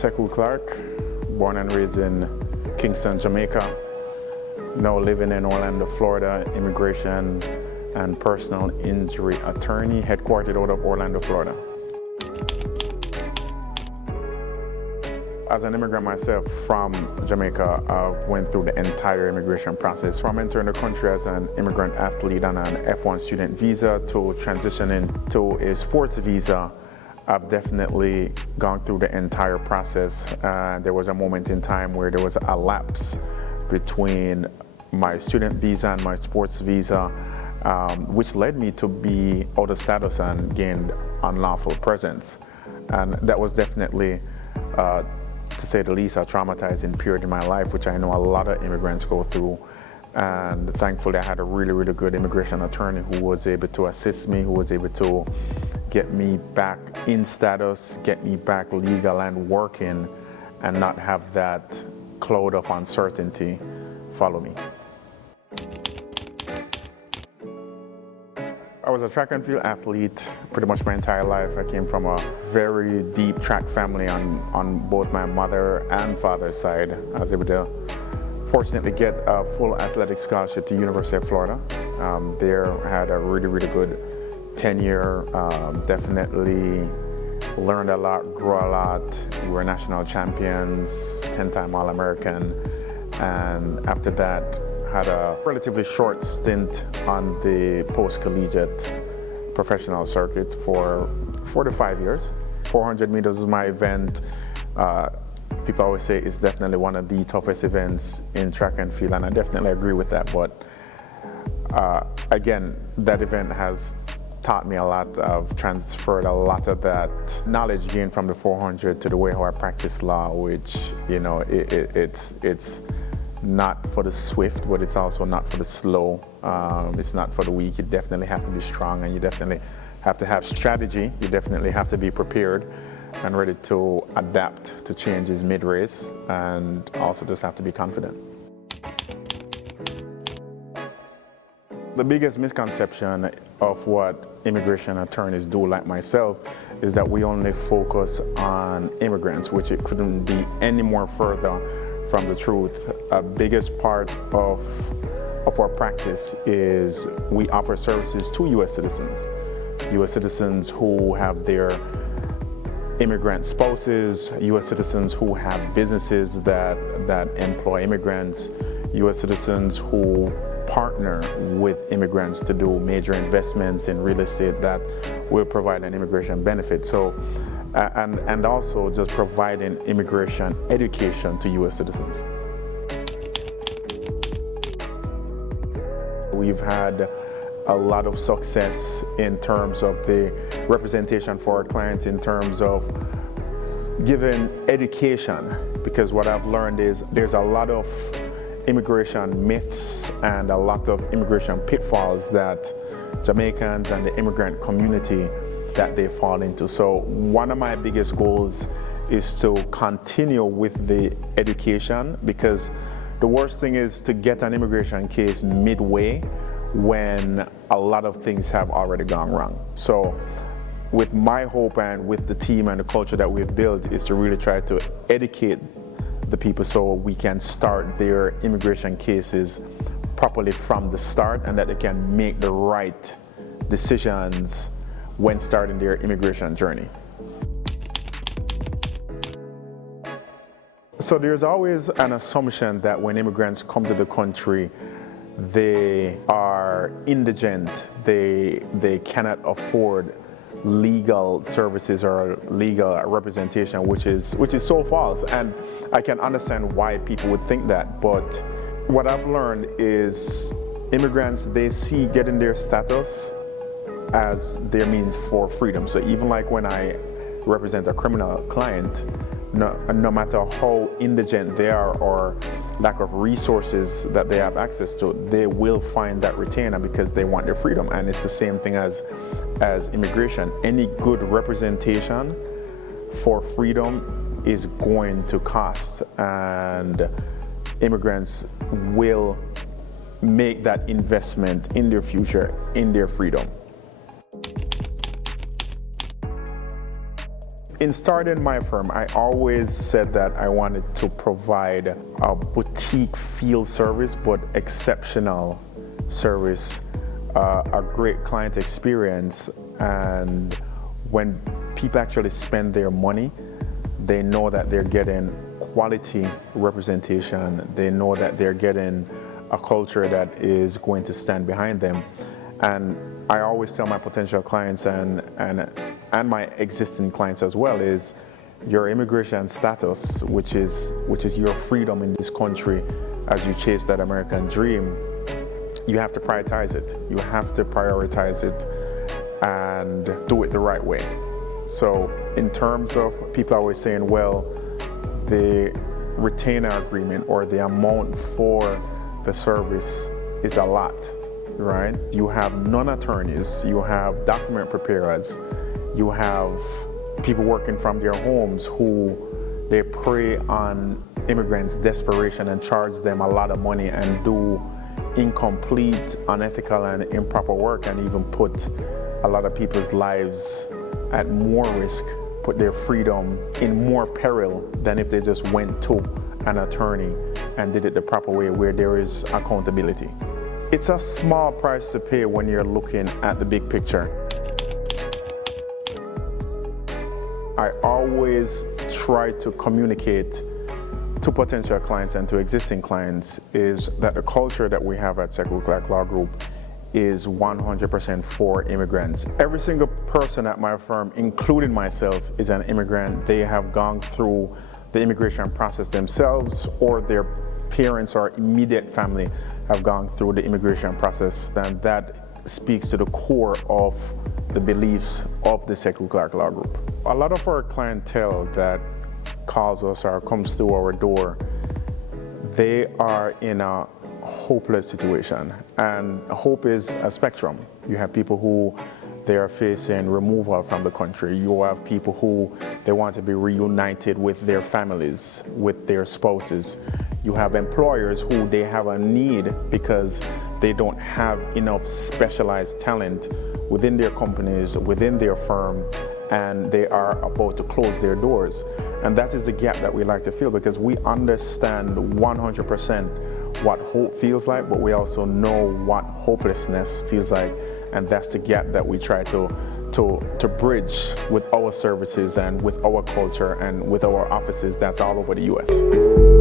Sekou Clarke, born and raised in Kingston, Jamaica, now living in Orlando, Florida, immigration and personal injury attorney, headquartered out of Orlando, Florida. As an immigrant myself from Jamaica, I went through the entire immigration process, from entering the country as an immigrant athlete on an F1 student visa to transitioning to a sports visa. I've definitely gone through the entire process. There was a moment in time where there was a lapse between my student visa and my sports visa, which led me to be out of status and gained unlawful presence. And that was definitely, to say the least, a traumatizing period in my life, which I know a lot of immigrants go through. And thankfully, I had a really, really good immigration attorney who was able to assist me, who was able to get me back in status, get me back legal and working, and not have that cloud of uncertainty follow me. I was a track and field athlete pretty much my entire life. I came from a very deep track family on both my mother and father's side. I was able to fortunately get a full athletic scholarship to University of Florida. There I had a really, really good tenure, definitely learned a lot, grew a lot. We were national champions, 10-time All-American, and after that had a relatively short stint on the post-collegiate professional circuit for 4 to 5 years. 400 meters is my event. People always say it's definitely one of the toughest events in track and field, and I definitely agree with that. But again, that event has taught me a lot. I've transferred a lot of that knowledge gained from the 400 to the way how I practice law, which, you know, it's not for the swift, but it's also not for the slow. It's not for the weak. You definitely have to be strong, and you definitely have to have strategy. You definitely have to be prepared and ready to adapt to changes mid-race, and also just have to be confident. The biggest misconception of what immigration attorneys do, like myself, is that we only focus on immigrants, which it couldn't be any more further from the truth. A biggest part of our practice is we offer services to U.S. citizens who have their immigrant spouses, U.S. citizens who have businesses that employ immigrants, U.S. citizens who partner with immigrants to do major investments in real estate that will provide an immigration benefit. So, and also just providing immigration education to U.S. citizens. We've had a lot of success in terms of the representation for our clients, in terms of giving education, because what I've learned is there's a lot of immigration myths and a lot of immigration pitfalls that Jamaicans and the immigrant community that they fall into. So one of my biggest goals is to continue with the education, because the worst thing is to get an immigration case midway when a lot of things have already gone wrong. So with my hope and with the team and the culture that we've built is to really try to educate the people so we can start their immigration cases properly from the start, and that they can make the right decisions when starting their immigration journey. So there's always an assumption that when immigrants come to the country, they are indigent, they cannot afford legal services or legal representation, which is so false. And I can understand why people would think that, but what I've learned is immigrants, they see getting their status as their means for freedom. So even like when I represent a criminal client, no matter how indigent they are or lack of resources that they have access to, they will find that retainer because they want their freedom. And it's the same thing as immigration. Any good representation for freedom is going to cost, and immigrants will make that investment in their future, in their freedom. In starting my firm, I always said that I wanted to provide a boutique field service, but exceptional service, a great client experience. And when people actually spend their money, they know that they're getting quality representation. They know that they're getting a culture that is going to stand behind them. And I always tell my potential clients and my existing clients as well is your immigration status, which is your freedom in this country as you chase that American dream, you have to prioritize it. You have to prioritize it and do it the right way. So in terms of people always saying, well, the retainer agreement or the amount for the service is a lot, right? You have non-attorneys, you have document preparers, you have people working from their homes who they prey on immigrants' desperation and charge them a lot of money and do incomplete, unethical, and improper work, and even put a lot of people's lives at more risk, put their freedom in more peril than if they just went to an attorney and did it the proper way where there is accountability. It's a small price to pay when you're looking at the big picture. I always try to communicate to potential clients and to existing clients is that the culture that we have at Sekou Clarke Law Group is 100% for immigrants. Every single person at my firm, including myself, is an immigrant. They have gone through the immigration process themselves, or their parents or immediate family have gone through the immigration process, and that speaks to the core of the beliefs of the Sekou Clarke Law Group. A lot of our clientele that calls us or comes through our door, they are in a hopeless situation, and hope is a spectrum. You have people who they are facing removal from the country. You have people who they want to be reunited with their families, with their spouses. You have employers who they have a need because they don't have enough specialized talent within their companies, within their firm, and they are about to close their doors. And that is the gap that we like to fill, because we understand 100% what hope feels like, but we also know what hopelessness feels like. And that's the gap that we try to bridge with our services and with our culture and with our offices that's all over the US.